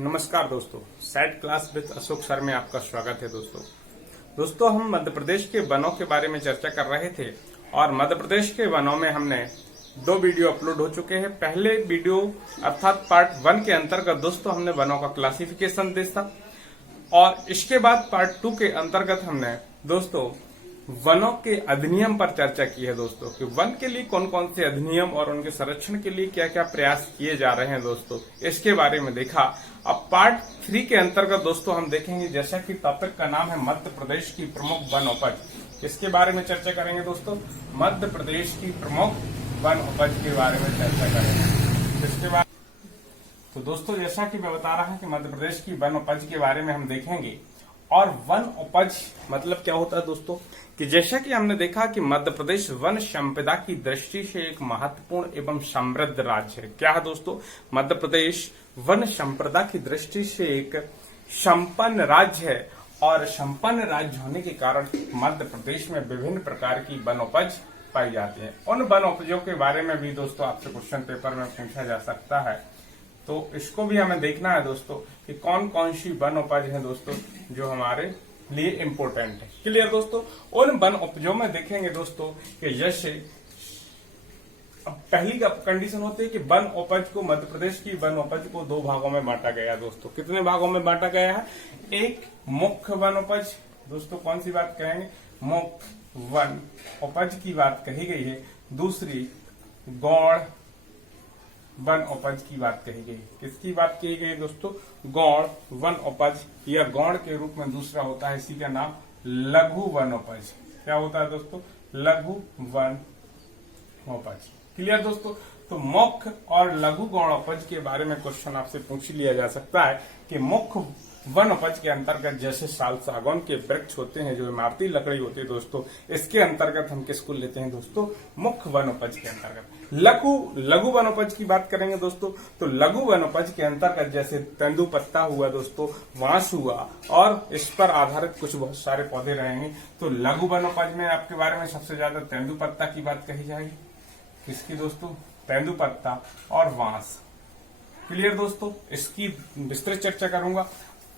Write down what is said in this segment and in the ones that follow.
नमस्कार दोस्तों, side class with Ashok sir में आपका स्वागत है। दोस्तों हम मध्य प्रदेश के वनों के बारे में चर्चा कर रहे थे और मध्य प्रदेश के वनों में हमने 2 वीडियो अपलोड हो चुके हैं। पहले वीडियो अर्थात पार्ट 1 के अंतर्गत दोस्तों हमने वनों का क्लासिफिकेशन देखा और इसके बाद पार्ट 2 के अंतर्गत हमने दोस्तों वनों के अधिनियम पर चर्चा की है दोस्तों, कि वन के लिए कौन कौन से अधिनियम और उनके संरक्षण के लिए क्या क्या प्रयास किए जा रहे हैं दोस्तों, इसके बारे में देखा। अब पार्ट 3 के अंतर्गत दोस्तों हम देखेंगे, जैसा कि टॉपिक का नाम है मध्य प्रदेश की प्रमुख वन उपज, इसके बारे में चर्चा करेंगे दोस्तों। मध्य प्रदेश की प्रमुख वन उपज के बारे में चर्चा करेंगे। इसके बाद तो दोस्तों जैसा कि मैं बता रहा हूं कि मध्य प्रदेश की वन उपज के बारे में हम देखेंगे। और वन उपज मतलब क्या होता है दोस्तों, कि जैसा कि हमने देखा कि मध्य प्रदेश वन संपदा की दृष्टि से एक महत्वपूर्ण एवं समृद्ध राज्य है। क्या है दोस्तों, मध्य प्रदेश वन संपदा की दृष्टि से एक संपन्न राज्य है और संपन्न राज्य होने के कारण मध्य प्रदेश में विभिन्न प्रकार की वन उपज पाई जाती है। उन वन उपजों के बारे में भी दोस्तों आपसे क्वेश्चन पेपर में पूछा जा सकता है, तो इसको भी हमें देखना है दोस्तों कि कौन कौन सी वन उपज है दोस्तों जो हमारे लिए इम्पोर्टेंट है। क्लियर दोस्तों, उन वन उपजों में देखेंगे दोस्तों कि जैसे अब पहली कंडीशन होती है कि वन उपज को, मध्य प्रदेश की वन उपज को 2 भागों में बांटा गया है दोस्तों। कितने भागों में बांटा गया है? एक मुख्य वन उपज, दोस्तों कौन सी बात कहेंगे, मुख्य वन उपज की बात कही गई है। दूसरी गौण वन उपज की बात कही गई। किसकी बात कही गई दोस्तों? गौण वन उपज, या गौण के रूप में दूसरा होता है, इसी का नाम लघु वन उपज। क्या होता है दोस्तों? लघु वन उपज। क्लियर दोस्तों, तो मुख्य और लघु गौण उपज के बारे में क्वेश्चन आपसे पूछ लिया जा सकता है कि मुख्य वन उपज के अंतर्गत जैसे साल सागौन के वृक्ष होते हैं, जो इमारती लकड़ी होती है दोस्तों, इसके अंतर्गत हम किसको लेते हैं दोस्तों? मुख्य वन उपज के अंतर्गत। लघु वन उपज की बात करेंगे दोस्तों, तो लघु वन उपज के अंतर्गत जैसे तेंदुपत्ता हुआ दोस्तों, बांस हुआ और इस पर आधारित कुछ बहुत सारे पौधे रहेंगे। तो लघु वन उपज में आपके बारे में सबसे ज्यादा तेंदुपत्ता की बात कही जाएगी। किसकी दोस्तों? तेंदुपत्ता और बांस। क्लियर दोस्तों, इसकी विस्तृत चर्चा करूंगा।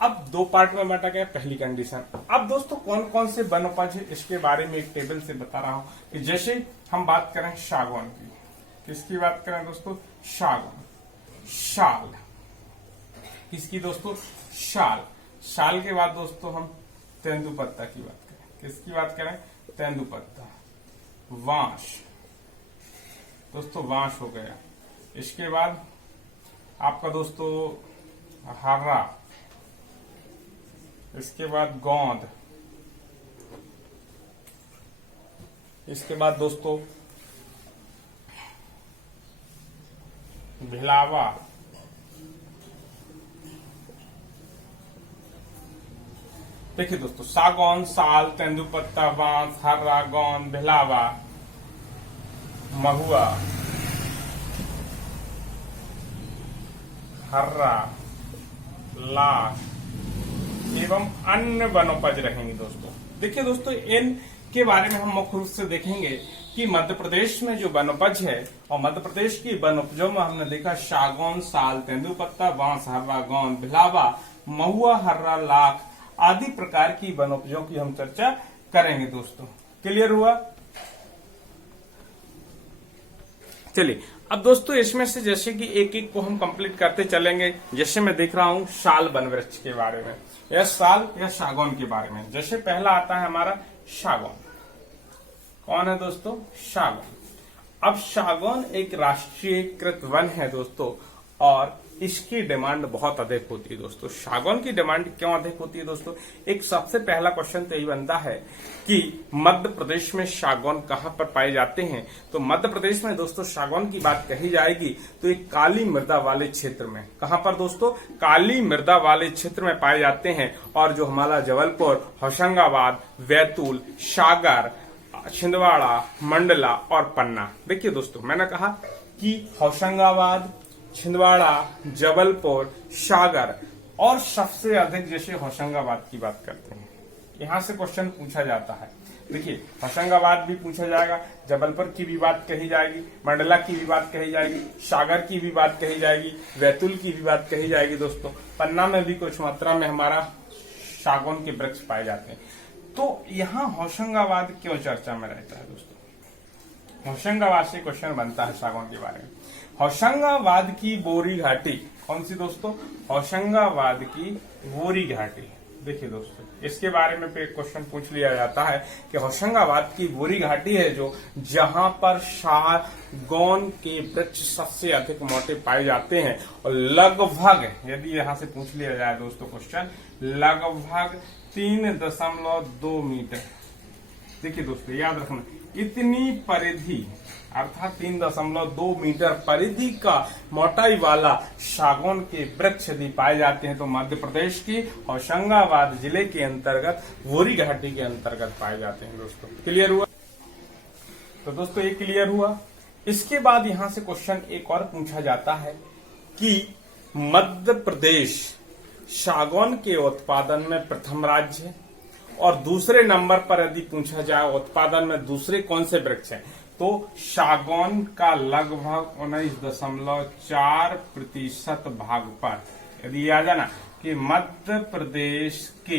अब 2 पार्ट में बांटा गया। पहली कंडीशन, अब दोस्तों कौन कौन से वन उपज है इसके बारे में एक टेबल से बता रहा हूं कि जैसे हम बात करें सागौन की। किसकी बात करें दोस्तों? सागौन। शाल। किसकी दोस्तों? शाल। शाल के बाद दोस्तों हम तेंदुपत्ता की बात करें। किसकी बात करें? तेंदुपत्ता। बांस दोस्तों, बांस हो गया। इसके बाद आपका दोस्तों हर्रा। इसके बाद गोंद। इसके बाद दोस्तों भिलावा। देखिए दोस्तों, सागौन, साल, तेंदुपत्ता, बांस, हर्रा, गोंद, भिलावा, महुआ, हर्रा, लाख एवं अन्य वन उपज रहेंगे दोस्तों। देखिए दोस्तों, इन के बारे में हम मुख्य रूप से देखेंगे कि मध्य प्रदेश में जो वन उपज है, और मध्य प्रदेश की वन उपजों में हमने देखा सागौन, साल, तेंदुपत्ता, बांस, हर्रा, गोंद, भिलावा, महुआ, हर्रा, लाख आदि प्रकार की वन उपजों की हम चर्चा करेंगे दोस्तों। क्लियर हुआ? चलिए अब दोस्तों इसमें से जैसे कि एक एक को हम कंप्लीट करते चलेंगे। जैसे मैं देख रहा हूं साल वन वृक्ष के बारे में, या साल या सागौन के बारे में। जैसे पहला आता है हमारा सागौन। कौन है दोस्तों? सागौन। अब सागौन एक राष्ट्रीयकृत वन है दोस्तों, और इसकी डिमांड बहुत अधिक होती है दोस्तों। सागौन की डिमांड क्यों अधिक होती है दोस्तों? एक सबसे पहला क्वेश्चन तो यही बनता है कि मध्य प्रदेश में सागौन कहां पर पाए जाते हैं। तो मध्य प्रदेश में दोस्तों सागौन की बात कही जाएगी तो एक काली मृदा वाले क्षेत्र में। कहां पर दोस्तों? काली मृदा वाले क्षेत्र में पाए जाते हैं। और जो हमारा जबलपुर, होशंगाबाद, बैतूल, सागर, छिंदवाड़ा, मंडला और पन्ना। देखिए दोस्तों, मैंने कहा कि होशंगाबाद, छिंदवाड़ा, जबलपुर, सागर और सबसे अधिक जैसे होशंगाबाद की बात करते हैं, यहां से क्वेश्चन पूछा जाता है। देखिए होशंगाबाद भी पूछा जाएगा, जबलपुर की भी बात कही जाएगी, मंडला की भी बात कही जाएगी, सागर की भी बात कही जाएगी, बैतूल की भी बात कही जाएगी। दोस्तों पन्ना में भी कुछ मात्रा में हमारा सागौन के वृक्ष पाए जाते हैं। तो यहाँ होशंगाबाद क्यों चर्चा में रहता है दोस्तों? होशंगाबाद से क्वेश्चन बनता है सागौन के बारे में। होशंगाबाद की बोरी घाटी कौन सी दोस्तों? होशंगाबाद की बोरी घाटी। देखिए दोस्तों इसके बारे में क्वेश्चन पूछ लिया जाता है कि होशंगाबाद की बोरी घाटी है जो जहां पर सागौन के वृक्ष सबसे अधिक मोटे पाए जाते हैं और लगभग, यदि यहां से पूछ लिया जाए दोस्तों क्वेश्चन, लगभग 3.2 मीटर। देखिए दोस्तों याद रखना, इतनी परिधि अर्थात 3.2 मीटर परिधि का मोटाई वाला सागौन के वृक्ष यदि पाए जाते हैं तो मध्य प्रदेश की होशंगाबाद जिले के अंतर्गत बोरी घाटी के अंतर्गत पाए जाते हैं। दोस्तों क्लियर हुआ? तो दोस्तों ये क्लियर हुआ। इसके बाद यहां से क्वेश्चन एक और पूछा जाता है कि मध्य प्रदेश सागौन के उत्पादन में प्रथम राज्य है और दूसरे नंबर पर यदि पूछा जाए उत्पादन में दूसरे कौन से वृक्ष हैं, तो सागौन का लगभग 19.4% भाग पर यदि आ जाना कि मध्य प्रदेश के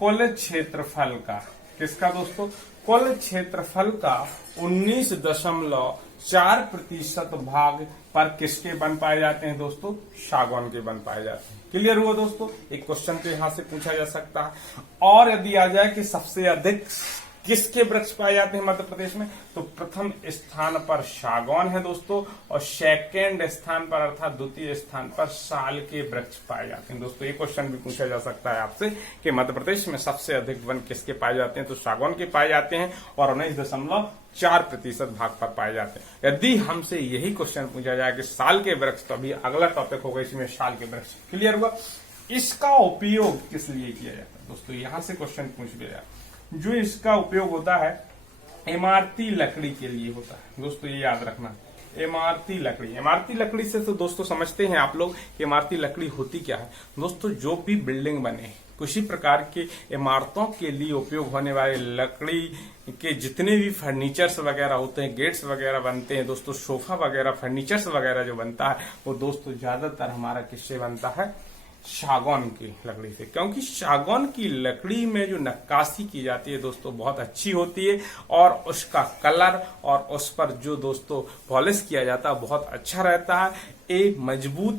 कुल क्षेत्रफल का, किसका दोस्तों? कुल क्षेत्रफल का 19.4% भाग पर किसके बन पाए जाते हैं दोस्तों? सागौन के बन पाए जाते हैं। क्लियर हुआ दोस्तों? एक क्वेश्चन तो यहां से पूछा जा सकता है। और यदि आ जाए कि सबसे अधिक किसके वृक्ष पाए जाते हैं मध्य प्रदेश में, तो प्रथम स्थान पर सागौन है दोस्तों और सेकेंड स्थान पर अर्थात द्वितीय स्थान पर साल के वृक्ष पाए जाते हैं। दोस्तों ये क्वेश्चन भी पूछा जा सकता है आपसे कि मध्य प्रदेश में सबसे अधिक वन किसके पाए जाते हैं, तो सागौन के पाए जाते हैं और 19.4% भाग पर पाए जाते हैं। यदि हमसे यही क्वेश्चन पूछा जाए कि साल के वृक्ष, तो अभी अगला टॉपिक होगा इसमें साल के वृक्ष। क्लियर हुआ? इसका उपयोग किस लिए किया जाता है दोस्तों? यहां से क्वेश्चन पूछ लिया जाए। जो इसका उपयोग होता है इमारती लकड़ी के लिए होता है। दोस्तों ये याद रखना, इमारती लकड़ी से तो दोस्तों समझते हैं आप लोग कि इमारती लकड़ी होती क्या है। दोस्तों जो भी बिल्डिंग बने, किसी प्रकार के इमारतों के लिए उपयोग होने वाले लकड़ी के जितने भी फर्नीचर्स वगैरह होते हैं, गेट्स वगैरह बनते हैं दोस्तों, सोफा वगैरह, फर्नीचर्स वगैरह जो बनता है वो दोस्तों ज्यादातर हमारा किससे बनता है? सागौन की लकड़ी से। क्योंकि सागौन की लकड़ी में जो नक्काशी की जाती है दोस्तों बहुत अच्छी होती है और उसका कलर और उस पर जो दोस्तों पॉलिश किया जाता है बहुत अच्छा रहता है। ये मजबूत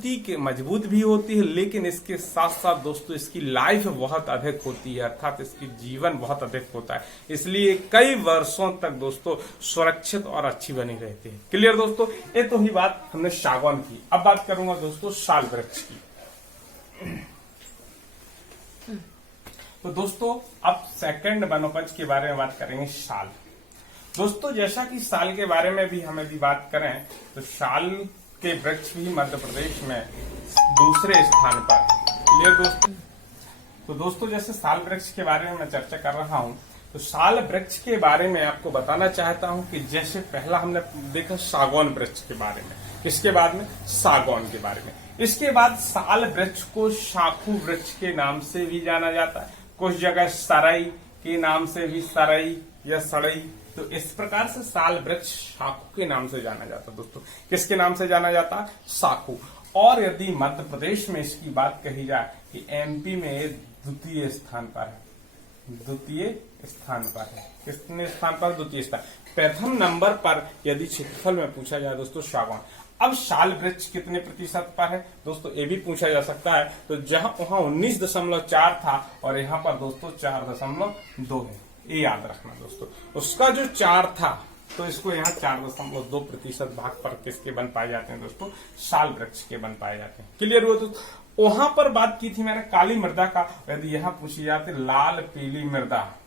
भी होती है, लेकिन इसके साथ साथ दोस्तों इसकी लाइफ बहुत अधिक होती है, अर्थात इसकी जीवन बहुत अधिक होता है, इसलिए कई वर्षों तक दोस्तों सुरक्षित और अच्छी बनी रहती है। क्लियर दोस्तों? ये तो ही बात हमने सागौन की। अब बात करूंगा दोस्तों साल वृक्ष की। तो दोस्तों अब सेकंड वनोपज के बारे में बात करेंगे, साल। दोस्तों जैसा कि साल के बारे में भी हम यदि बात करें तो साल के वृक्ष भी मध्य प्रदेश में दूसरे स्थान पर। क्लियर दोस्तों? तो दोस्तों जैसे साल वृक्ष के बारे में मैं चर्चा कर रहा हूं, तो साल वृक्ष के बारे में आपको बताना चाहता हूं कि जैसे पहला हमने देखा सागौन वृक्ष के बारे में, किसके बारे में? सागौन के बारे में। इसके बाद साल वृक्ष को शाखू वृक्ष के नाम से भी जाना जाता है, कुछ जगह सरई के नाम से भी, सरई या सड़ई। तो इस प्रकार से साल वृक्ष शाखू के नाम से जाना जाता है दोस्तों। किसके नाम से जाना जाता है? शाखू। और यदि मध्य प्रदेश में इसकी बात कही जाए कि एमपी में द्वितीय स्थान पर है, द्वितीय स्थान पर है। कितने स्थान पर? द्वितीय स्थान। प्रथम नंबर पर यदि क्षेत्रफल में पूछा जाए दोस्तों सागौन। अब साल वृक्ष कितने प्रतिशत पर है दोस्तों, ये भी पूछा जा सकता है। तो जहां वहां 19.4 था और यहाँ पर दोस्तों 4.2 है, ये याद रखना दोस्तों। उसका जो 4 था तो इसको यहाँ 4.2% भाग पर किसके बन पाए जाते हैं दोस्तों? साल वृक्ष के बन पाए जाते हैं। क्लियर हुआ दोस्तों? वहां पर बात की थी मैंने काली मृदा का। यदि यहाँ पूछी जाती लाल पीली मृदा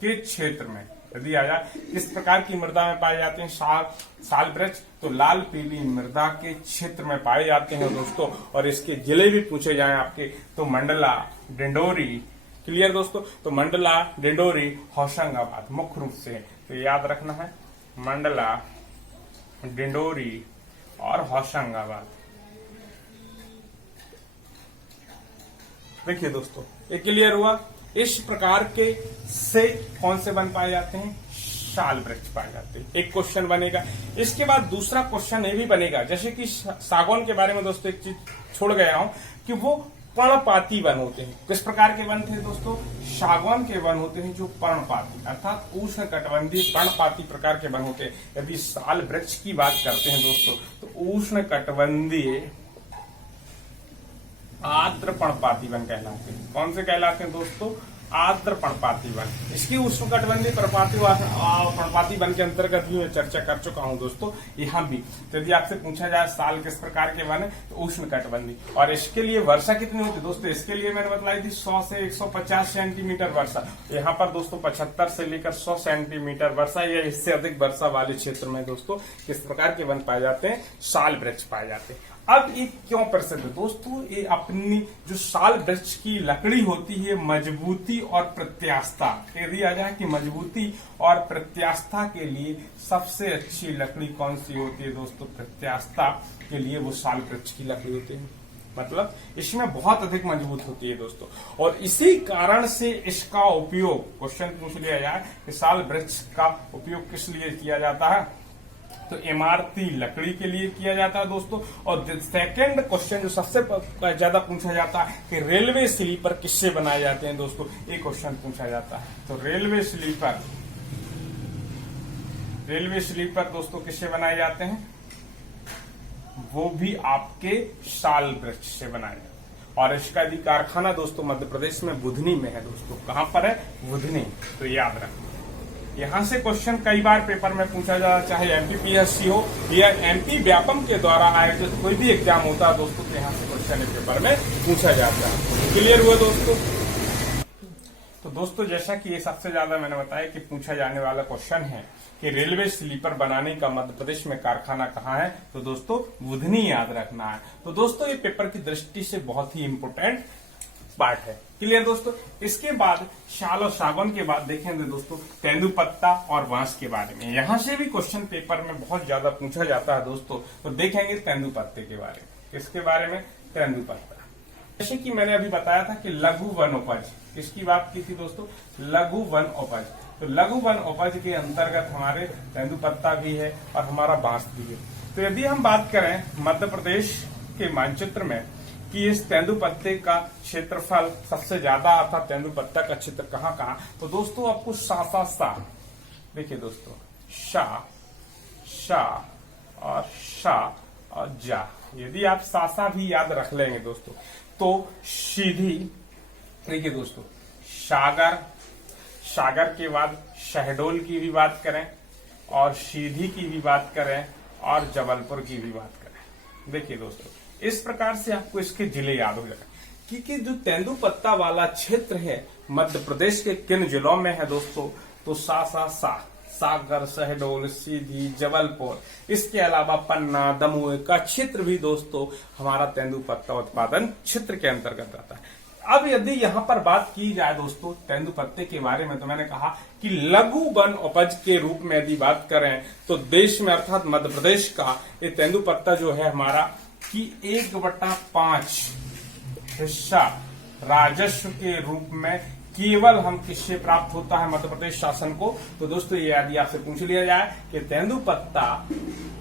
के क्षेत्र में यदि आ जाए किस प्रकार की मृदा में पाए जाते हैं साल वृक्ष, तो लाल पीली मृदा के क्षेत्र में पाए जाते हैं दोस्तों। और इसके जिले भी पूछे जाएं आपके तो मंडला, डिंडोरी। क्लियर दोस्तों? तो मंडला, डिंडोरी, होशंगाबाद मुख्य रूप से तो याद रखना है, मंडला, डिंडोरी और होशंगाबाद। देखिए दोस्तों ये क्लियर हुआ। इस प्रकार के से कौन से वन पाए जाते हैं? साल वृक्ष पाए जाते हैं। एक क्वेश्चन बनेगा। इसके बाद दूसरा क्वेश्चन ये भी बनेगा, जैसे कि सागौन के बारे में दोस्तों एक चीज छोड़ गया हूं कि वो पर्णपाती वन होते हैं। किस प्रकार के वन थे दोस्तों? सागौन के वन होते हैं जो पर्णपाती अर्थात उष्णकटिबंधीय पर्णपाती प्रकार के वन होते हैं। यदि साल वृक्ष की बात करते हैं दोस्तों तो उष्णकटिबंधीय आर्द्र पर्णपाती वन कहलाते हैं। कौन से कहलाते हैं दोस्तों? आर्द्र पर्णपाती वन। इसकी उष्णकटिबंधीय पर्णपाती वन के अंतर्गत भी मैं चर्चा कर चुका हूं दोस्तों यहाँ भी। तो यदि आपसे पूछा जाए साल किस प्रकार के वन है तो उष्णकटिबंधीय। और इसके लिए वर्षा कितनी होती है दोस्तों? इसके लिए मैंने बतलाई थी 100 से 150 सेंटीमीटर वर्षा। यहाँ पर दोस्तों 75 से लेकर 100 सेंटीमीटर वर्षा या इससे अधिक वर्षा वाले क्षेत्र में दोस्तों किस प्रकार के वन पाए जाते हैं? साल वृक्ष पाए जाते हैं। अब ये क्यों प्रसिद्ध है दोस्तों? ये अपनी जो साल वृक्ष की लकड़ी होती है मजबूती और प्रत्यास्थता, यदि आ जाए कि मजबूती और प्रत्यास्थता के लिए सबसे अच्छी लकड़ी कौन सी होती है दोस्तों? प्रत्यास्थता के लिए वो साल वृक्ष की लकड़ी होती है। मतलब इसमें बहुत अधिक मजबूत होती है दोस्तों। और इसी कारण से इसका उपयोग, क्वेश्चन पूछ लिया जाए कि साल वृक्ष का उपयोग किस लिए किया जाता है तो इमारती लकड़ी के लिए किया जाता है दोस्तों। और सेकंड क्वेश्चन जो सबसे ज्यादा पूछा जाता है कि रेलवे स्लीपर किससे बनाए जाते हैं दोस्तों? ये क्वेश्चन पूछा जाता है। तो रेलवे स्लीपर दोस्तों किससे बनाए जाते हैं? वो भी आपके साल वृक्ष से बनाए जाते हैं। और इसका यदि कारखाना दोस्तों मध्य प्रदेश में बुधनी में है दोस्तों। कहां पर है? बुधनी। तो याद रखना। यहां से क्वेश्चन कई बार पेपर में पूछा जाता, चाहे एमपीपीएससी हो या एमपी व्यापम के द्वारा आयोजित कोई भी एग्जाम होता है दोस्तों, तो यहाँ से क्वेश्चन पेपर में पूछा जाता है। क्लियर हुआ दोस्तों? तो दोस्तों जैसा कि ये सबसे ज्यादा मैंने बताया कि पूछा जाने वाला क्वेश्चन है कि रेलवे स्लीपर बनाने का मध्य प्रदेश में कारखाना कहाँ है, तो दोस्तों बुधनी याद रखना है। तो दोस्तों ये पेपर की दृष्टि से बहुत ही इंपोर्टेंट पार्ट है। क्लियर दोस्तों? इसके बाद शाल और सागौन के बाद देखेंगे दोस्तों तेंदुपत्ता और बांस के बारे में। यहां से भी क्वेश्चन पेपर में बहुत ज्यादा पूछा जाता है दोस्तों। तो देखेंगे तेंदुपत्ते के बारे में। किसके बारे में? तेंदुपत्ता। जैसे कि मैंने अभी बताया था कि लघु वन उपज, किसकी बात की थी दोस्तों? लघु वन उपज। तो लघु वन उपज के अंतर्गत हमारे तेंदुपत्ता भी है और हमारा बांस भी है। तो यदि हम बात करें मध्य प्रदेश के मानचित्र में कि इस तेंदुपत्ते का क्षेत्रफल सबसे ज्यादा अर्थात तेंदुपत्ता का क्षेत्र कहाँ कहाँ, तो दोस्तों आपको सा देखिए दोस्तों शा और जा। यदि आप सा भी याद रख लेंगे दोस्तों तो सीधी देखिए दोस्तों सागर के बाद शहडोल की भी बात करें और सीधी की भी बात करें और जबलपुर की भी बात करें। देखिए दोस्तों इस प्रकार से आपको इसके जिले याद हो जाए क्योंकि जो तेंदुपत्ता वाला क्षेत्र है मध्य प्रदेश के किन जिलों में है दोस्तों? तो सागर, शहडोल, सीधी, जबलपुर, इसके अलावा पन्ना, दमोह का क्षेत्र भी दोस्तों हमारा तेंदुपत्ता उत्पादन क्षेत्र के अंतर्गत आता है। अब यदि यहाँ पर बात की जाए दोस्तों तेंदुपत्ते के बारे में, तो मैंने कहा कि लघु वन उपज के रूप में यदि बात करें तो देश में अर्थात मध्य प्रदेश का ये तेंदुपत्ता जो है हमारा कि 1/5 हिस्सा राजस्व के रूप में केवल हम किससे प्राप्त होता है मध्य प्रदेश शासन को? तो दोस्तों ये यदि आपसे पूछ लिया जाए कि तेंदुपत्ता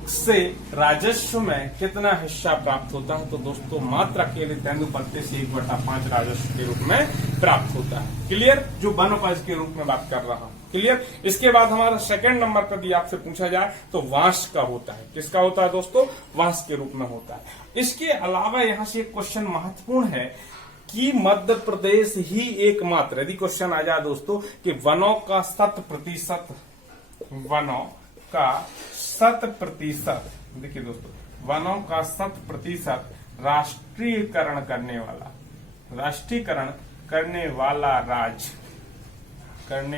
से राजस्व में कितना हिस्सा प्राप्त होता है, तो दोस्तों मात्र अकेले तेंदुपत्ते से 1/5 राजस्व के रूप में प्राप्त होता है। क्लियर? जो वन उपज के रूप में बात कर रहा हूं। क्लियर? इसके बाद हमारा सेकंड नंबर पर भी आपसे पूछा जाए तो बांस का होता है। किसका होता है दोस्तों? बांस के रूप में होता है। इसके अलावा यहाँ से एक क्वेश्चन महत्वपूर्ण है कि मध्य प्रदेश ही एकमात्र, यदि क्वेश्चन आ जाए दोस्तों कि वनों का 100% देखिए दोस्तों वनों का 100% राष्ट्रीयकरण करने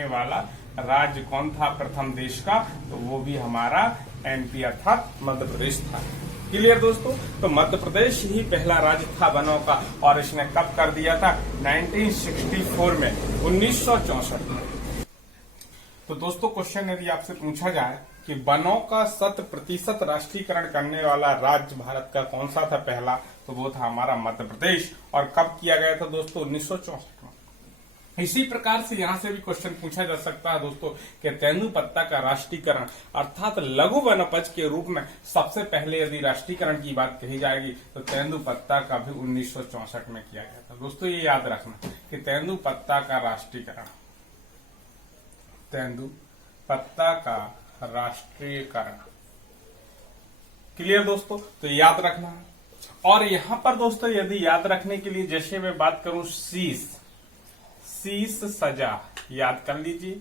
वाला राज्य कौन था प्रथम देश का? तो वो भी हमारा एमपी अर्थात मध्य प्रदेश था। क्लियर दोस्तों? तो मध्य प्रदेश ही पहला राज्य था वनों का और इसने कब कर दिया था? 1964 में, 1964 में। तो दोस्तों क्वेश्चन यदि आपसे पूछा जाए कि वनों का 100% राष्ट्रीयकरण करने वाला राज्य भारत का कौन सा था पहला, तो वो था हमारा मध्य प्रदेश। और कब किया गया था दोस्तों? 1964 में। इसी प्रकार से यहाँ से भी क्वेश्चन पूछा जा सकता है दोस्तों कि तेंदुपत्ता का राष्ट्रीयकरण अर्थात लघु वनोपज के रूप में सबसे पहले यदि राष्ट्रीयकरण की बात कही जाएगी तो तेंदुपत्ता का भी 1964 में किया गया था। दोस्तों ये याद रखना कि तेंदुपत्ता का राष्ट्रीयकरण, तेंदुपत्ता का राष्ट्रीयकरण, क्लियर दोस्तों, तो याद रखना है। और यहां पर दोस्तों यदि याद रखने के लिए जैसे मैं बात करूं शीश सजा याद कर लीजिए,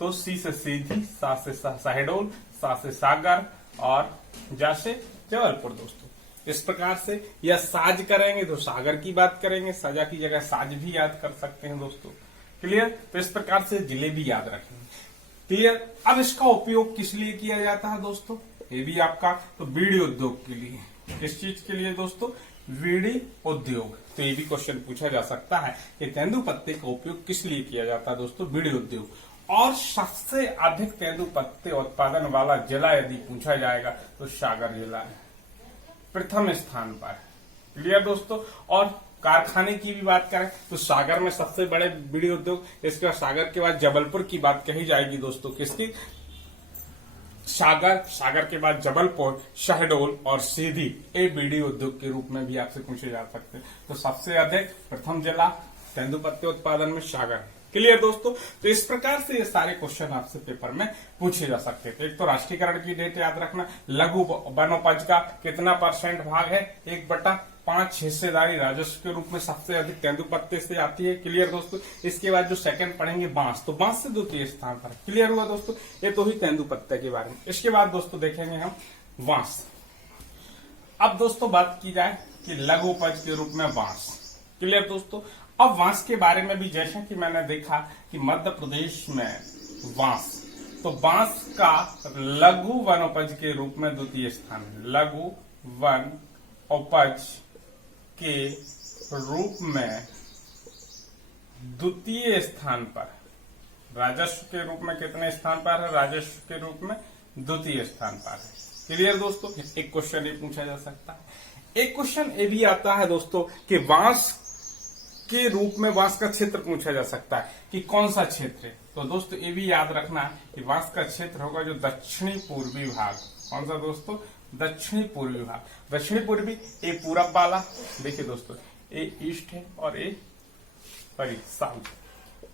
तो सी से सीधी, सा से शहडोल, सा से सागर और जा से जबलपुर। दोस्तों इस प्रकार से या साज करेंगे तो सागर की बात करेंगे, सजा की जगह साज भी याद कर सकते हैं दोस्तों, क्लियर। तो इस प्रकार से जिले भी याद रखेंगे, क्लियर। अब इसका उपयोग किस लिए किया जाता है दोस्तों, ये भी आपका तो बीड़ी उद्योग के लिए, किस चीज के लिए दोस्तों, बीड़ी उद्योग। तो ये भी क्वेश्चन पूछा जा सकता है कि तेंदुपत्ते का उपयोग किस लिए किया जाता है दोस्तों, बीड़ी उद्योग। और सबसे अधिक तेंदुपत्ते उत्पादन वाला जिला यदि पूछा जाएगा तो सागर जिला है प्रथम स्थान पर, क्लियर दोस्तों। और कारखाने की भी बात करें तो सागर में सबसे बड़े बीड़ी उद्योग, इसके बाद सागर के बाद जबलपुर की बात कही जाएगी दोस्तों, किसकी, सागर के बाद जबलपुर, शहडोल और सीधी, ये बीड़ी उद्योग के रूप में भी आपसे पूछे जा सकते हैं। तो सबसे अधिक प्रथम जिला तेंदुपत्ते उत्पादन में सागर, क्लियर दोस्तों। तो इस प्रकार से ये सारे क्वेश्चन आपसे पेपर में पूछे जा सकते थे। एक तो राष्ट्रीयकरण की डेट याद रखना, लघु वनोपज का कितना % भाग है, 1/5 हिस्सेदारी राजस्व के रूप में सबसे अधिक तेंदुपत्ते से आती है, क्लियर दोस्तों। इसके बाद जो सेकंड पढ़ेंगे बांस, तो बांस से द्वितीय स्थान पर, क्लियर हुआ दोस्तों। ये तो ही तेंदुपत्ते के बारे में। इसके बाद दोस्तों देखेंगे हम बांस। अब दोस्तों बात की जाए कि लघु उपज के रूप में बांस, क्लियर दोस्तों। अब बांस के बारे में भी जैसा कि मैंने देखा कि मध्य प्रदेश में बांस, तो बांस का लघु वनोपज के रूप में द्वितीय स्थान है, लघु वन उपज के रूप में द्वितीय स्थान पर, राजस्व के रूप में कितने स्थान पर है, राजस्व के रूप में द्वितीय स्थान पर है, क्लियर दोस्तों। एक क्वेश्चन ये पूछा जा सकता है। एक क्वेश्चन ये भी आता है दोस्तों कि बांस के रूप में बांस का क्षेत्र पूछा जा सकता है कि कौन सा क्षेत्र है। तो दोस्तों ये भी याद रखना कि बांस का क्षेत्र होगा जो दक्षिणी पूर्वी भाग, कौन सा दोस्तों, दक्षिणी पूर्वी भाग। दक्षिणी पूर्वी ए पूरब वाला, देखिए दोस्तों ए ईस्ट है और ए साउथ,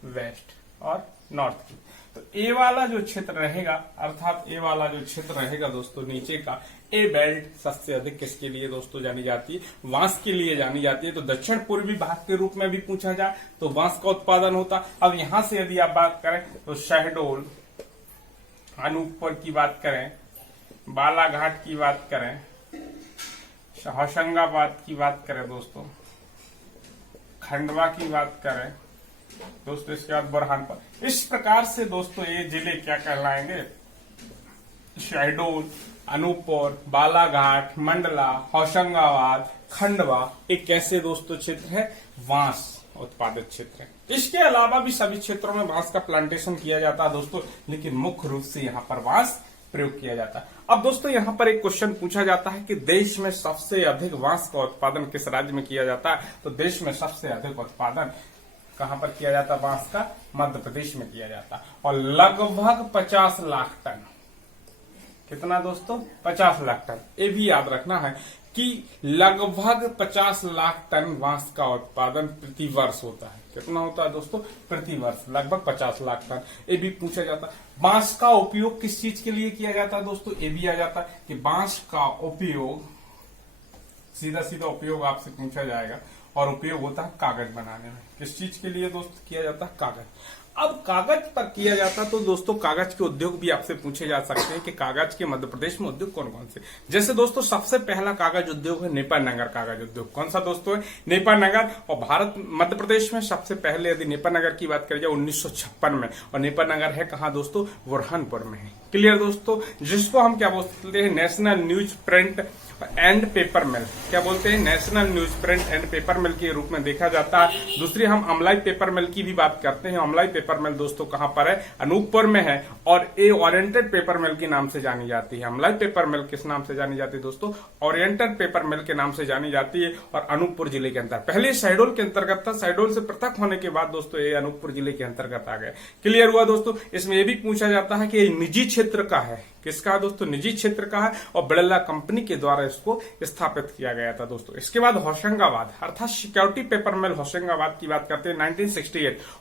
वेस्ट और नॉर्थ की। तो ए वाला जो क्षेत्र रहेगा, अर्थात ए वाला जो क्षेत्र रहेगा दोस्तों नीचे का, ए बेल्ट सबसे अधिक किसके लिए दोस्तों जानी जाती है, बांस के लिए जानी जाती है। तो दक्षिण पूर्वी भाग के रूप में भी पूछा जाए तो बांस का उत्पादन होता। अब यहां से यदि आप बात करें तो शहडोल, अनूपपुर की बात करें, बालाघाट की बात करें, होशंगाबाद की बात करें दोस्तों, खंडवा की बात करें दोस्तों, इसके बाद बुरहानपुर। इस प्रकार से दोस्तों ये जिले क्या कहलाएंगे, शहडोल, अनूपपुर, बालाघाट, मंडला, होशंगाबाद, खंडवा, एक कैसे दोस्तों क्षेत्र है, बांस उत्पादित क्षेत्र है। इसके अलावा भी सभी क्षेत्रों में बांस का प्लांटेशन किया जाता है दोस्तों, लेकिन मुख्य रूप से यहाँ पर बांस प्रयोग किया जाता है। अब दोस्तों यहाँ पर एक क्वेश्चन पूछा जाता है कि देश में सबसे अधिक बांस का उत्पादन किस राज्य में किया जाता है। तो देश में सबसे अधिक उत्पादन कहां पर किया जाता है बांस का, मध्य प्रदेश में किया जाता है, और लगभग 50 लाख टन। कितना दोस्तों, 50 लाख टन। ये भी याद रखना है कि लगभग 50 लाख टन बांस का उत्पादन प्रति वर्ष होता है। कितना होता है दोस्तों, प्रति वर्ष लगभग 50 लाख टन। ये भी पूछा जाता है। बांस का उपयोग किस चीज के लिए किया जाता है दोस्तों, ये भी आ जाता है कि बांस का उपयोग, सीधा सीधा उपयोग आपसे पूछा जाएगा, और उपयोग होता है कागज बनाने में। किस चीज के लिए दोस्तों किया जाता है, कागज। अब कागज पर किया जाता तो दोस्तों कागज के उद्योग भी आपसे पूछे जा सकते हैं कि कागज के मध्य प्रदेश में उद्योग कौन कौन से। जैसे दोस्तों सबसे पहला कागज उद्योग है नेपानगर कागज उद्योग। कौन सा दोस्तों है, नेपानगर। और भारत मध्य प्रदेश में सबसे पहले यदि नेपानगर की बात करी जाए 1956 में, और नेपानगर है कहाँ दोस्तों, बुरहानपुर में है, क्लियर दोस्तों। जिसको हम क्या बोलते हैं, national newsprint and paper mill, क्या बोलते हैं, national newsprint and paper mill के रूप में देखा जाता है। दूसरी हम अमलाई पेपर मिल की भी बात करते हैं। अमलाई पेपर मिल दोस्तों कहां पर है, अनूपपुर में है और ये ओरिएंटेड पेपर मिल के नाम से जानी जाती है। अमलाई पेपर मिल किस नाम से जानी जाती है दोस्तों, ओरिएंटेड पेपर मिल के नाम से जानी जाती है और अनूपपुर जिले के अंदर, पहले शहडोल के अंतर्गत था, शहडोल से पृथक होने के बाद दोस्तों ये अनूपपुर जिले के अंतर्गत आ गया। क्लियर हुआ दोस्तों। इसमें यह भी पूछा जाता है कि ये निजी क्षेत्र का है, किसका है दोस्तों, निजी क्षेत्र का है और बिड़ला कंपनी के द्वारा इसको स्थापित किया गया था दोस्तों। इसके बाद होशंगाबाद अर्थात सिक्योरिटी पेपर मिल होशंगाबाद की बात करते हैं।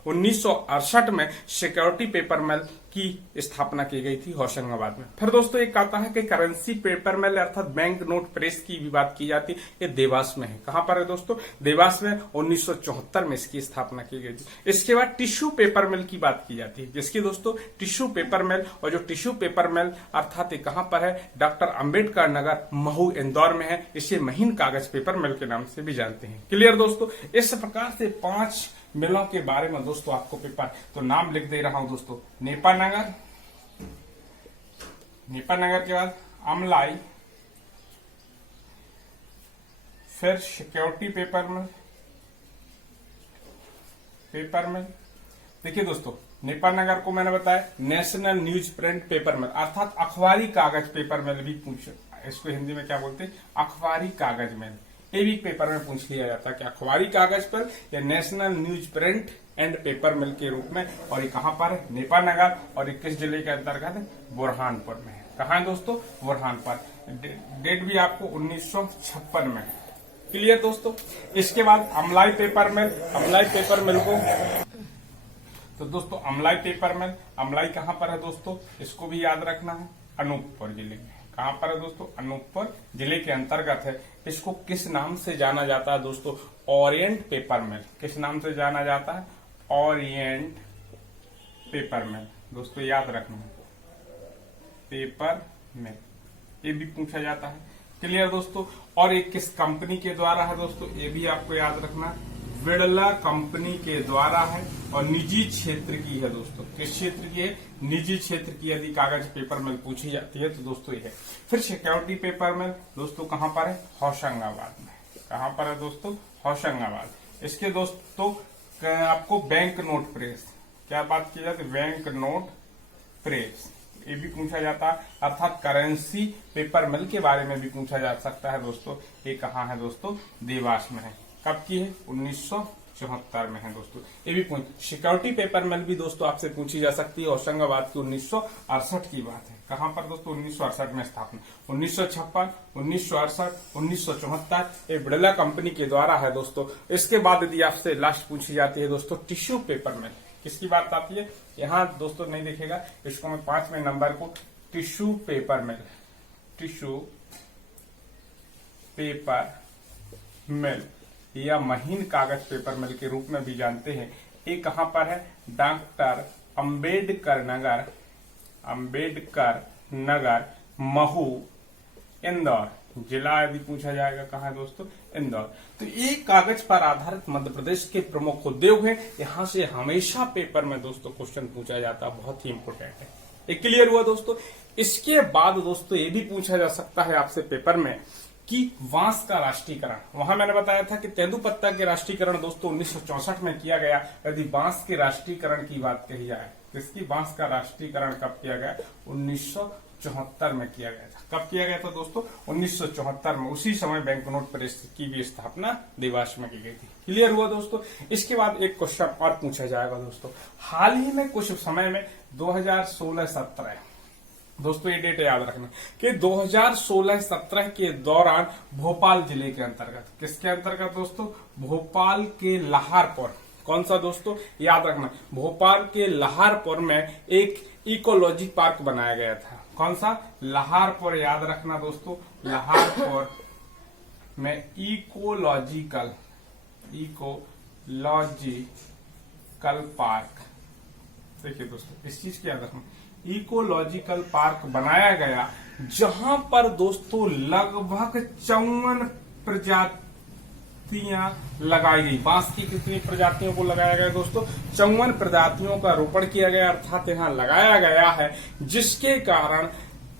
1968 में सिक्योरिटी पेपर मिल की स्थापना की गई थी होशंगाबाद में। फिर दोस्तों एक आता है कि करेंसी पेपर मिल अर्थात बैंक नोट प्रेस की भी बात की जाती है। ये देवास में है, कहां पर है दोस्तों, देवास में 1974 में इसकी स्थापना की गई थी। इसके बाद टिश्यू पेपर मिल की बात की जाती है, जिसकी दोस्तों टिश्यू पेपर मिल, और जो टिश्यू पेपर मिल अर्थात ये कहां पर है, डॉक्टर अंबेडकर नगर महू इंदौर में है। इसे महीन कागज पेपर मिल के नाम से भी जानते हैं। क्लियर दोस्तों। इस प्रकार से 5 मिलों के बारे में दोस्तों आपको पेपर तो नाम लिख दे रहा हूं दोस्तों। नेपानगर, नेपानगर के बाद अमलाई, फिर सिक्योरिटी पेपर मिल, देखिए दोस्तों नेपानगर को मैंने बताया नेशनल न्यूज प्रिंट पेपर मिल अर्थात अखबारी कागज पेपर मिल भी पूछ, इसको हिंदी में क्या बोलते हैं, अखबारी कागज मिल। ये भी पेपर में पूछ लिया जाता है कि अखबारी कागज पर या national newsprint and paper mill के रूप में, और ये कहां पर है, नेपानगर, और ये किस जिले के अंतर्गत है, बुरहानपुर में है। कहां है दोस्तों, बुरहानपुर। डेट भी आपको 1956 में। क्लियर दोस्तों। इसके बाद अमलाई पेपर मिल, अमलाई पेपर मिल को तो दोस्तों अमलाई पेपर मिल, अमलाई कहां पर है दोस्तों, इसको भी याद रखना है, अनूपपुर जिले में। कहां पर है दोस्तों, अनूपपुर जिले के अंतर्गत है। इसको किस नाम से जाना जाता है दोस्तों, ओरिएंट पेपर मिल। किस नाम से जाना जाता है, ओरिएंट पेपर मिल। दोस्तों याद रखना है, पेपर मिल, ये भी पूछा जाता है। क्लियर दोस्तों। और ये किस कंपनी के द्वारा है दोस्तों, ये भी आपको याद रखना है, बिड़ला कंपनी के द्वारा है और निजी क्षेत्र की है दोस्तों। किस क्षेत्र की है, निजी क्षेत्र की। यदि कागज पेपर मिल पूछी जाती है तो दोस्तों ये है। फिर सिक्योरिटी पेपर मिल दोस्तों कहां पर है, होशंगाबाद में। कहां पर है दोस्तों, होशंगाबाद। इसके दोस्तों आपको बैंक नोट प्रेस, क्या बात की जाती है, बैंक नोट प्रेस, ये भी पूछा जाता है। अर्थात करेंसी पेपर मिल के बारे में भी पूछा जा सकता है दोस्तों। ये कहां है दोस्तों, देवास में है। कब की है, 1974 में है दोस्तों। ये भी सिक्योरिटी पेपर मिल भी दोस्तों आपसे पूछी जा सकती है। होशंगाबाद की 1968 की बात है। कहां पर दोस्तों, 1968 में स्थापना। 1956, 1968, 1974 ये बिड़ला कंपनी के द्वारा है दोस्तों। इसके बाद यदि आपसे लास्ट पूछी जाती है दोस्तों टिश्यू पेपर मिल, किसकी बात आती है, यहां दोस्तों नहीं दिखेगा, इसको मैं 5वें नंबर को टिश्यू पेपर मिल, टिश्यू पेपर मिल या महीन कागज पेपर मिल के रूप में भी जानते हैं। ये कहां पर है, डॉक्टर अंबेडकर नगर महू इंदौर जिला यदि पूछा जाएगा कहां है दोस्तों, इंदौर। तो ये कागज पर आधारित मध्य प्रदेश के प्रमुख उद्योग हैं। यहां से हमेशा पेपर में दोस्तों क्वेश्चन पूछा जाता है, बहुत ही इंपोर्टेंट है। ये क्लियर हुआ दोस्तों। इसके बाद दोस्तों ये भी पूछा जा सकता है आपसे पेपर में कि बांस का राष्ट्रीयकरण, वहां मैंने बताया था कि तेंदुपत्ता के राष्ट्रीयकरण दोस्तों 1964 में किया गया। यदि बांस के राष्ट्रीयकरण की बात कही जाए तो इसकी बांस का राष्ट्रीयकरण कब किया गया, 1974 में किया गया था। कब किया गया था दोस्तों, 1974 में। उसी समय बैंक नोट प्रेस की भी स्थापना देवास में की गई थी। क्लियर हुआ दोस्तों। इसके बाद एक क्वेश्चन और पूछा जाएगा दोस्तों, हाल ही में कुछ समय में 2016-17 दोस्तों ये डेट याद रखना कि 2016-17 के दौरान भोपाल जिले के अंतर्गत, किसके अंतर्गत दोस्तों, भोपाल के लाहौरपुर, कौन सा दोस्तों, याद रखना, भोपाल के लाहौरपुर में एक इकोलॉजी पार्क बनाया गया था। कौन सा, लाहौरपुर, याद रखना दोस्तों, लाहौरपुर में इकोलॉजिकल पार्क। देखिए दोस्तों इस चीज की याद रखना, इकोलॉजिकल पार्क बनाया गया, जहां पर दोस्तों लगभग 54 प्रजातियां लगाई गई। बांस की कितनी प्रजातियों को लगाया गया दोस्तों, 54 प्रजातियों का रोपण किया गया, अर्थात यहां लगाया गया है, जिसके कारण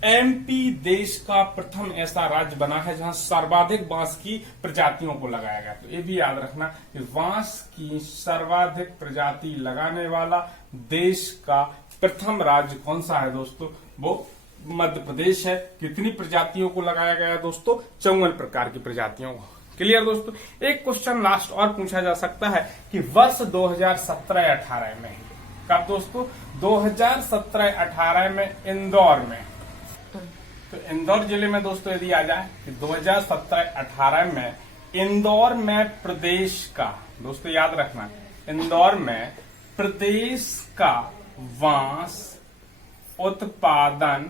एमपी देश का प्रथम ऐसा राज्य बना है जहां सर्वाधिक बांस की प्रजातियों को लगाया गया। तो ये भी याद रखना कि बांस की सर्वाधिक प्रजाति लगाने वाला देश का प्रथम राज्य कौन सा है दोस्तों, वो मध्य प्रदेश है। कितनी प्रजातियों को लगाया गया दोस्तों, 54 प्रकार की प्रजातियों को। क्लियर दोस्तों। एक क्वेश्चन लास्ट और पूछा जा सकता है कि वर्ष 2017-18 में, कब दोस्तों, 2017-18 में इंदौर में, तो इंदौर जिले में दोस्तों यदि आ जाए कि 2017-18 में इंदौर में प्रदेश का, दोस्तों याद रखना, इंदौर में प्रदेश का बांस उत्पादन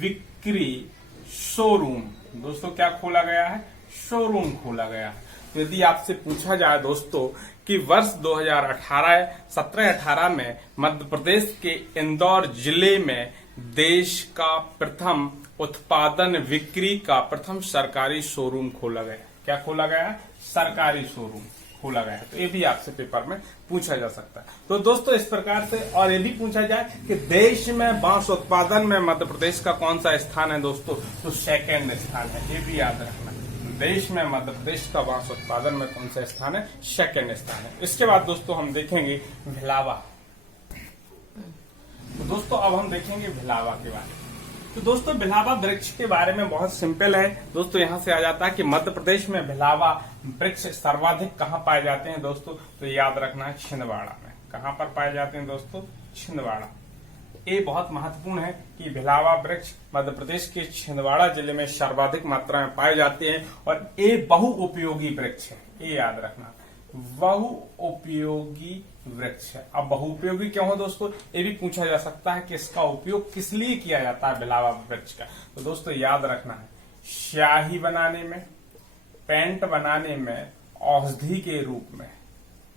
विक्री शोरूम, दोस्तों क्या खोला गया है, शोरूम खोला गया है। तो यदि आपसे पूछा जाए दोस्तों कि वर्ष 2017-18 में मध्य प्रदेश के इंदौर जिले में देश का प्रथम उत्पादन विक्री का प्रथम सरकारी शोरूम खोला गया, क्या खोला गया, सरकारी शोरूम खोला गया है। तो ये भी आपसे पेपर में पूछा जा सकता है। तो दोस्तों इस प्रकार से, और ये भी पूछा जाए कि देश में बांस उत्पादन में मध्य प्रदेश का कौन सा स्थान है दोस्तों, तो सेकंड स्थान है। ये भी याद रखना, देश में मध्य प्रदेश का बांस उत्पादन में कौन सा स्थान है, सेकंड स्थान है। इसके बाद दोस्तों हम देखेंगे भिलावा। तो दोस्तों अब हम देखेंगे भिलावा के बारे में। तो दोस्तों भिलावा वृक्ष के बारे में बहुत सिंपल है दोस्तों। यहाँ से आ जाता है कि मध्य प्रदेश में भिलावा वृक्ष सर्वाधिक कहाँ पाए जाते हैं दोस्तों, तो याद रखना है छिंदवाड़ा में। कहाँ पर पाए जाते हैं दोस्तों, छिंदवाड़ा। ये बहुत महत्वपूर्ण है कि भिलावा वृक्ष मध्य प्रदेश के छिंदवाड़ा जिले में सर्वाधिक मात्रा में पाए जाते हैं और ये बहुउपयोगी वृक्ष है, ये याद रखना, बहुउपयोगी वृक्ष है। अब बहुउपयोगी क्यों है दोस्तों, ये भी पूछा जा सकता है कि इसका उपयोग किस लिए किया जाता है भिलावा वृक्ष का। तो दोस्तों याद रखना है, स्याही बनाने में, पेंट बनाने में, औषधि के रूप में।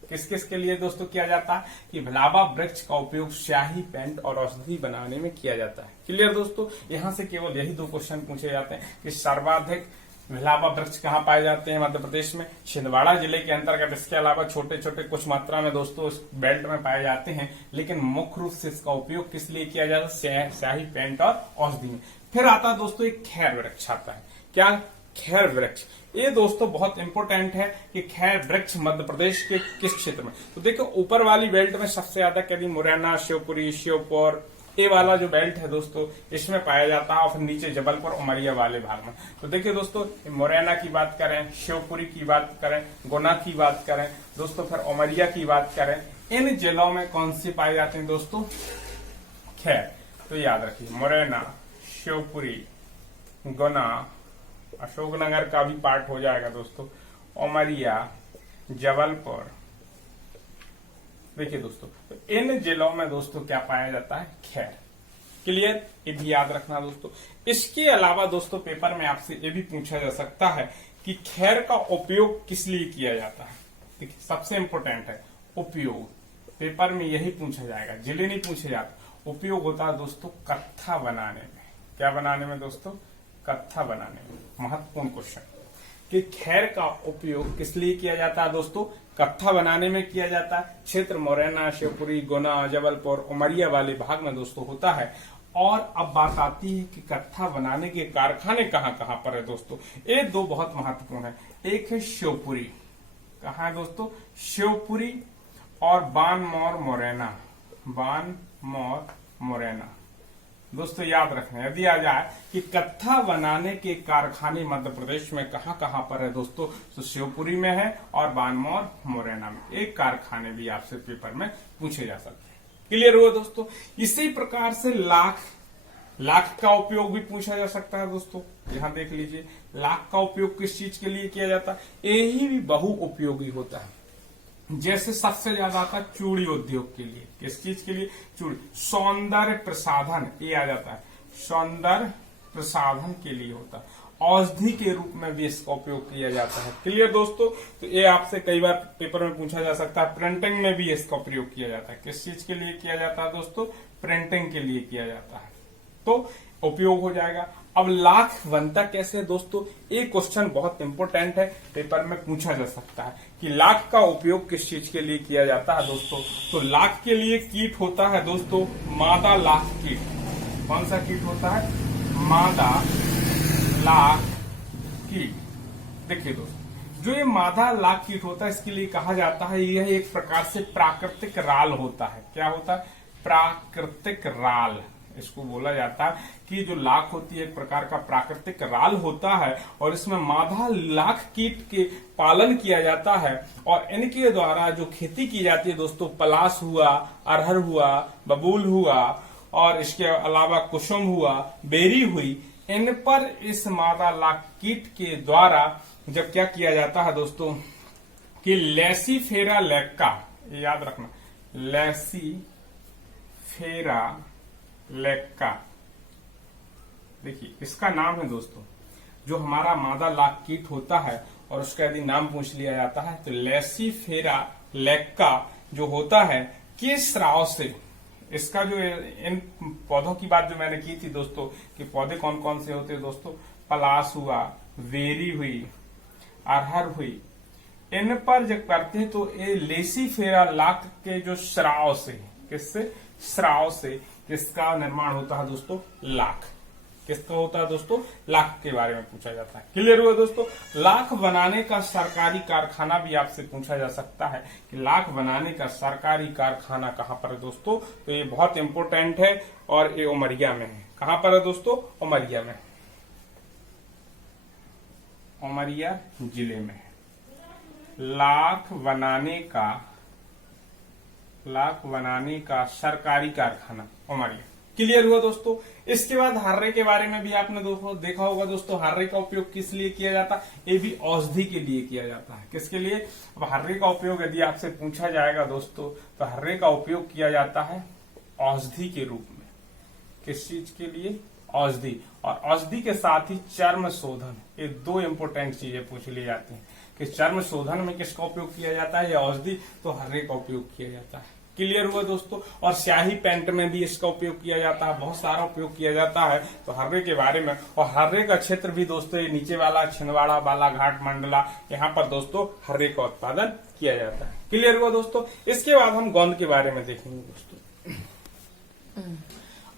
किस किस के लिए दोस्तों किया जाता है कि भिलावा वृक्ष का उपयोग स्याही, पेंट और औषधि बनाने में किया जाता है। क्लियर दोस्तों। यहाँ से केवल यही 2 क्वेश्चन पूछे जाते हैं कि सर्वाधिक भिलावा वृक्ष कहाँ पाए जाते हैं मध्य प्रदेश में, छिंदवाड़ा जिले के अंतर्गत। इसके अलावा छोटे छोटे कुछ मात्रा में दोस्तों इस बेल्ट में पाए जाते हैं, लेकिन मुख्य रूप से इसका उपयोग किस लिए किया जाता है, स्याही, पेंट और औषधि में। फिर आता है दोस्तों एक खैर वृक्ष आता है। क्या, खैर वृक्ष। ये दोस्तों बहुत इंपोर्टेंट है कि खैर वृक्ष मध्य प्रदेश के किस क्षेत्र में। तो देखो ऊपर वाली बेल्ट में सबसे ज्यादा कभी मुरैना, शिवपुरी, श्योपुर, ये वाला जो बेल्ट है दोस्तों इसमें पाया जाता है, और फिर नीचे जबलपुर, उमरिया वाले भाग में। तो देखिए दोस्तों, मुरैना की बात करें, शिवपुरी की बात करें, गुना की बात करें दोस्तों, फिर उमरिया की बात करें, इन जिलों में कौन से पाए जाते हैं दोस्तों, खैर। तो याद रखिए, मुरैना, शिवपुरी, गुना, अशोकनगर का भी पार्ट हो जाएगा दोस्तों, उमरिया, जबलपुर। देखिए दोस्तों, तो इन जिलों में दोस्तों क्या पाया जाता है, खैर। क्लियर, ये भी याद रखना दोस्तों। इसके अलावा दोस्तों पेपर में आपसे ये भी पूछा जा सकता है कि खैर का उपयोग किस लिए किया जाता है। देखिए सबसे इंपोर्टेंट है उपयोग, पेपर में यही पूछा जाएगा, जिले नहीं पूछे जाते। उपयोग होता है दोस्तों कत्था बनाने में। क्या बनाने में दोस्तों, कत्था बनाने में। महत्वपूर्ण क्वेश्चन कि खैर का उपयोग किस लिए किया जाता है दोस्तों, कत्था बनाने में किया जाता है। क्षेत्र मुरैना, शिवपुरी, गुना, जबलपुर, उमरिया वाले भाग में दोस्तों होता है। और अब बात आती है कि कत्था बनाने के कारखाने कहाँ कहाँ पर है दोस्तों। ये 2 बहुत महत्वपूर्ण है। एक है शिवपुरी, कहाँ है दोस्तों, शिवपुरी, और बानमौर, मुरैना, बानमौर, मुरैना। दोस्तों याद रखना, यदि आ जाए कि कत्था बनाने के कारखाने मध्य प्रदेश में कहाँ कहाँ पर है दोस्तों, तो शिवपुरी में है और बानमौर, मुरैना में। एक कारखाने भी आपसे पेपर में पूछे जा सकते हैं। क्लियर हुआ दोस्तों। इसी प्रकार से लाख का उपयोग भी पूछा जा सकता है दोस्तों। यहाँ देख लीजिए, लाख का उपयोग किस चीज के लिए किया जाता है, यही भी बहुउपयोगी होता है। जैसे सबसे ज्यादा आता है चूड़ी उद्योग के लिए। किस चीज के लिए, चूड़ी, सौंदर्य प्रसाधन, ये आ जाता है, सौंदर्य प्रसाधन के लिए होता है। औषधि के रूप में भी इसका उपयोग किया जाता है। क्लियर दोस्तों। तो ये आपसे कई बार पेपर में पूछा जा सकता है। प्रिंटिंग में भी इसका प्रयोग किया जाता है। किस चीज के लिए किया जाता है दोस्तों, प्रिंटिंग के लिए किया जाता है। तो उपयोग हो जाएगा। अब लाख बनता कैसे दोस्तों, एक क्वेश्चन बहुत इंपोर्टेंट है, पेपर में पूछा जा सकता है कि लाख का उपयोग किस चीज के लिए किया जाता है दोस्तों। तो लाख के लिए कीट होता है दोस्तों, मादा लाख कीट। कौन सा कीट होता है, मादा लाख कीट। देखिए दोस्तों, जो ये मादा लाख कीट होता है इसके लिए कहा जाता है यह एक प्रकार से प्राकृतिक राल होता है। क्या होता है? प्राकृतिक राल इसको बोला जाता है कि जो लाख होती है एक प्रकार का प्राकृतिक राल होता है और इसमें मादा लाख कीट के पालन किया जाता है और इनके द्वारा जो खेती की जाती है दोस्तों, पलाश हुआ, अरहर हुआ, बबूल हुआ और इसके अलावा कुसुम हुआ, बेरी हुई, इन पर इस मादा लाख कीट के द्वारा जब क्या किया जाता है दोस्तों कि लेसीफेरा लैक्का, याद रखना, लेसीफेरा लैक्का, देखिए इसका नाम है दोस्तों, जो हमारा मादा लाख कीट होता है और उसका यदि नाम पूछ लिया जाता है तो लेसीफेरा लैक्का जो होता है के स्राव से, इसका जो इन पौधों की बात जो मैंने की थी दोस्तों कि पौधे कौन कौन से होते हैं दोस्तों, पलाश हुआ, वेरी हुई, अरहर हुई, इन पर जब करते हैं तो ये लेसीफेरा लाख के जो स्राव से, किससे? स्राव से किसका निर्माण होता है दोस्तों? लाख। किसका होता है दोस्तों? लाख के बारे में पूछा जाता है। क्लियर हुआ दोस्तों? लाख बनाने का सरकारी कारखाना भी आपसे पूछा जा सकता है कि लाख बनाने का सरकारी कारखाना कहाँ पर है दोस्तों? तो ये बहुत इंपोर्टेंट है और ये उमरिया में है। कहाँ पर है दोस्तों? उमरिया में, उमरिया जिले में लाख बनाने का सरकारी कारखाना उमरिया। क्लियर हुआ दोस्तों? इसके बाद हर्रे के बारे में भी आपने देखा होगा दोस्तों, हर्रे का उपयोग किस लिए किया जाता है? ये भी औषधि के लिए किया जाता है। किसके लिए? अब हर्रे का उपयोग यदि आपसे पूछा जाएगा दोस्तों तो हर्रे का उपयोग किया जाता है औषधि के रूप में। किस चीज के लिए? औषधि। और औषधि के साथ ही चर्म शोधन, ये दो इंपोर्टेंट चीजें पूछ ली जाती हैं कि चर्म शोधन में किसका उपयोग किया जाता है या औषधि, तो हर्रे का उपयोग किया जाता है। क्लियर हुआ दोस्तों? और स्याही पेंट में भी इसका उपयोग किया जाता है, बहुत सारा उपयोग किया जाता है। तो हर्रे के बारे में, और हर्रे का क्षेत्र भी दोस्तों ये नीचे वाला छिंदवाड़ा, बालाघाट, मंडला, यहाँ पर दोस्तों हर्रे का उत्पादन किया जाता है। क्लियर हुआ दोस्तों? इसके बाद हम गोंद के बारे में देखेंगे दोस्तों।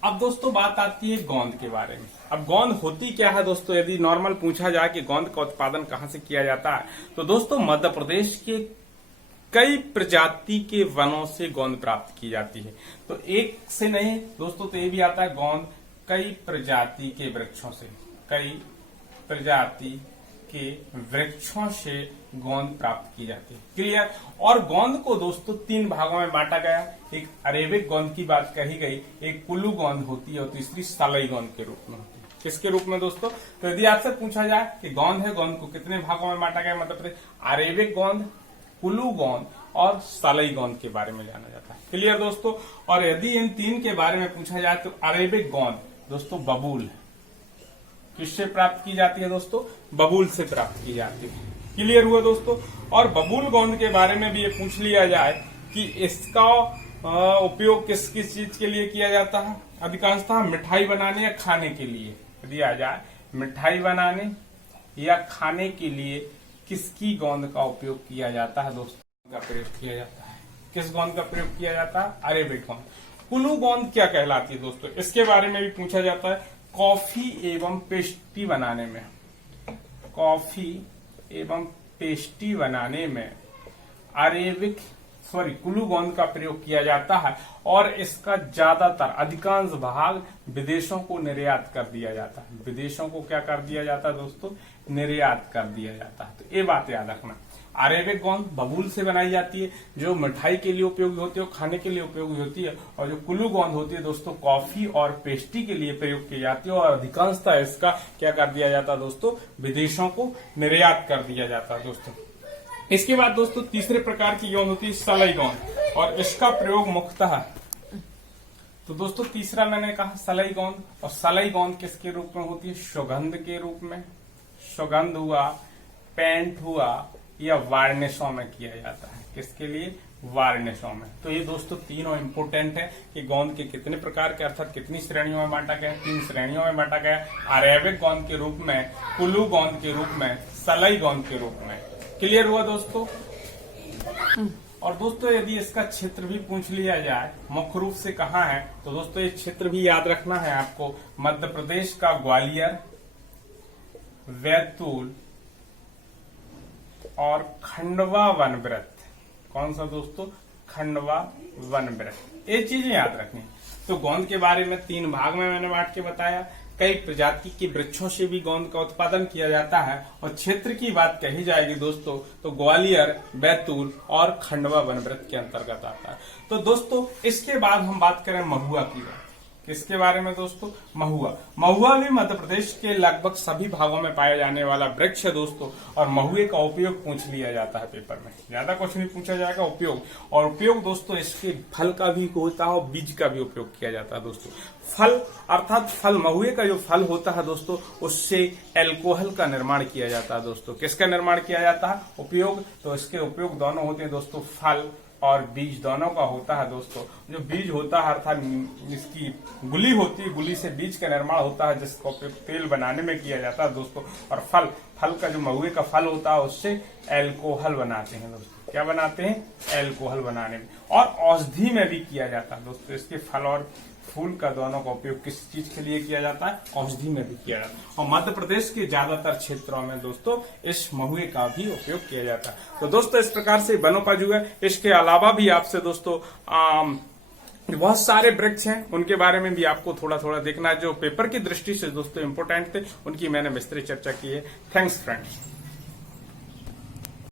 अब दोस्तों बात आती है गोंद के बारे में। अब गोंद होती क्या है दोस्तों? यदि नॉर्मल पूछा जाए कि गोंद का उत्पादन कहाँ से किया जाता है तो दोस्तों मध्य प्रदेश के कई प्रजाति के वनों से गोंद प्राप्त की जाती है। तो एक से नहीं दोस्तों, तो ये भी आता है गोंद कई प्रजाति के वृक्षों से, कई प्रजाति के वृक्षों से गोंद प्राप्त की जाती है। क्लियर? और गोंद को दोस्तों तीन भागों में बांटा गया। एक अरेबिक गोंद की बात कही गई, एक कुल्लू गोंद होती है और तीसरी सलई गोंद के रूप में होती है। किसके रूप में दोस्तों? तो यदि आपसे पूछा जाए कि गोंद है, गोंद को कितने भागों में बांटा गया, मतलब अरेबिक गोंद, कुल्लू गोंद और सलई गोंद के बारे में जाना जाता है। क्लियर दोस्तों? और यदि इन तीन के बारे में पूछा जाए तो अरेबिक गोंद दोस्तों बबूल, किससे प्राप्त की जाती है दोस्तों? बबूल से प्राप्त की जाती है। क्लियर हुआ दोस्तों? और बबूल गोंद के बारे में भी ये पूछ लिया जाए कि इसका उपयोग किस किस चीज के लिए किया जाता है? अधिकांशतः मिठाई बनाने या खाने के लिए दिया जाए, मिठाई बनाने या खाने के लिए किसकी गोंद का उपयोग किया जाता है दोस्तों? का प्रयोग किया जाता है। किस गोंद का प्रयोग किया जाता है? अरेबिक गोंद। कुल्लू गोंद क्या कहलाती है दोस्तों? इसके बारे में भी पूछा जाता है। कॉफी एवं पेस्ट्री बनाने में, कॉफी एवं पेस्ट्री बनाने में कुल्लू गोंद का प्रयोग किया जाता है और इसका ज्यादातर अधिकांश भाग विदेशों को निर्यात कर दिया जाता है। विदेशों को क्या कर दिया जाता है दोस्तों? निर्यात कर दिया जाता है। तो ये बात याद रखना। अरेबिक गोंद बबूल से बनाई जाती है जो मिठाई के लिए उपयोगी होती है और खाने के लिए उपयोगी होती है, और जो कुल्लू गोंद होती है दोस्तों कॉफी और पेस्ट्री के लिए प्रयोग की जाती है और अधिकांशतः इसका क्या कर दिया जाता है दोस्तों? विदेशों को निर्यात कर दिया जाता है दोस्तों। इसके बाद दोस्तों तीसरे प्रकार की गोंद होती है सलई गोंद, और इसका प्रयोग मुख्यतः, तो दोस्तों तीसरा मैंने कहा सलई गोंद, और सलई गोंद किसके रूप में होती है? सुगंध के रूप में। सुगंध हुआ, पेंट हुआ या वार्निशों में किया जाता है। किसके लिए? वार्निशों में। तो ये दोस्तों तीनों इंपोर्टेंट है कि गोंद के कितने प्रकार के, अर्थात कितनी श्रेणियों में बांटा गया? 3 श्रेणियों में बांटा गया। अरेबिक गोंद के रूप में, कुल्लू गोंद के रूप में, सलई गोंद के रूप में। क्लियर हुआ दोस्तों? और दोस्तों यदि इसका क्षेत्र भी पूछ लिया जाए मुख्य रूप से कहाँ है, तो दोस्तों ये क्षेत्र भी याद रखना है आपको। मध्य प्रदेश का ग्वालियर, बैतूल और खंडवा वनवृत्त। कौन सा दोस्तों? खंडवा वनवृत्त। ये चीजें याद रखनी। तो गोंद के बारे में 3 भाग में मैंने बांट के बताया। कई प्रजाति के वृक्षों से भी गोंद का उत्पादन किया जाता है। और क्षेत्र की बात कही जाएगी दोस्तों तो ग्वालियर, बैतूल और खंडवा वनवृत्त के अंतर्गत आता है। तो दोस्तों इसके बाद हम बात करें महुआ की। किसके बारे में दोस्तों? महुआ। महुआ भी मध्य प्रदेश के लगभग सभी भागों में पाया जाने वाला वृक्ष है दोस्तों। और महुए का उपयोग पूछ लिया जाता है पेपर में, ज्यादा कुछ नहीं पूछा जाएगा। उपयोग और उपयोग दोस्तों इसके फल का भी होता है और बीज का भी उपयोग किया जाता है दोस्तों। फल अर्थात फल, महुए का जो फल होता है दोस्तों उससे एल्कोहल का निर्माण किया जाता है दोस्तों। किसका निर्माण किया जाता है? उपयोग। तो इसके उपयोग दोनों होते हैं दोस्तों, फल और बीज दोनों का होता है दोस्तों। जो बीज होता है अर्थात इसकी गुली होती है, गुली से बीज का निर्माण होता है जिसका उपयोग तेल बनाने में किया जाता है दोस्तों। और फल का जो महुए का फल होता है उससे एल्कोहल बनाते हैं दोस्तों। क्या बनाते हैं? एल्कोहल बनाने में। और औषधि में भी किया जाता है दोस्तों। इसके फल और फूल का दोनों का उपयोग किस चीज के लिए किया जाता है? औषधि में भी किया जाता है। और मध्य प्रदेश के ज्यादातर क्षेत्रों में दोस्तों इस महुए का भी उपयोग किया जाता है। तो दोस्तों इस प्रकार से वनोपज है। इसके अलावा भी आपसे दोस्तों बहुत सारे वृक्ष हैं, उनके बारे में भी आपको थोड़ा थोड़ा देखना है। जो पेपर की दृष्टि से दोस्तों इंपोर्टेंट थे उनकी मैंने विस्तृत चर्चा की है। Thanks friends.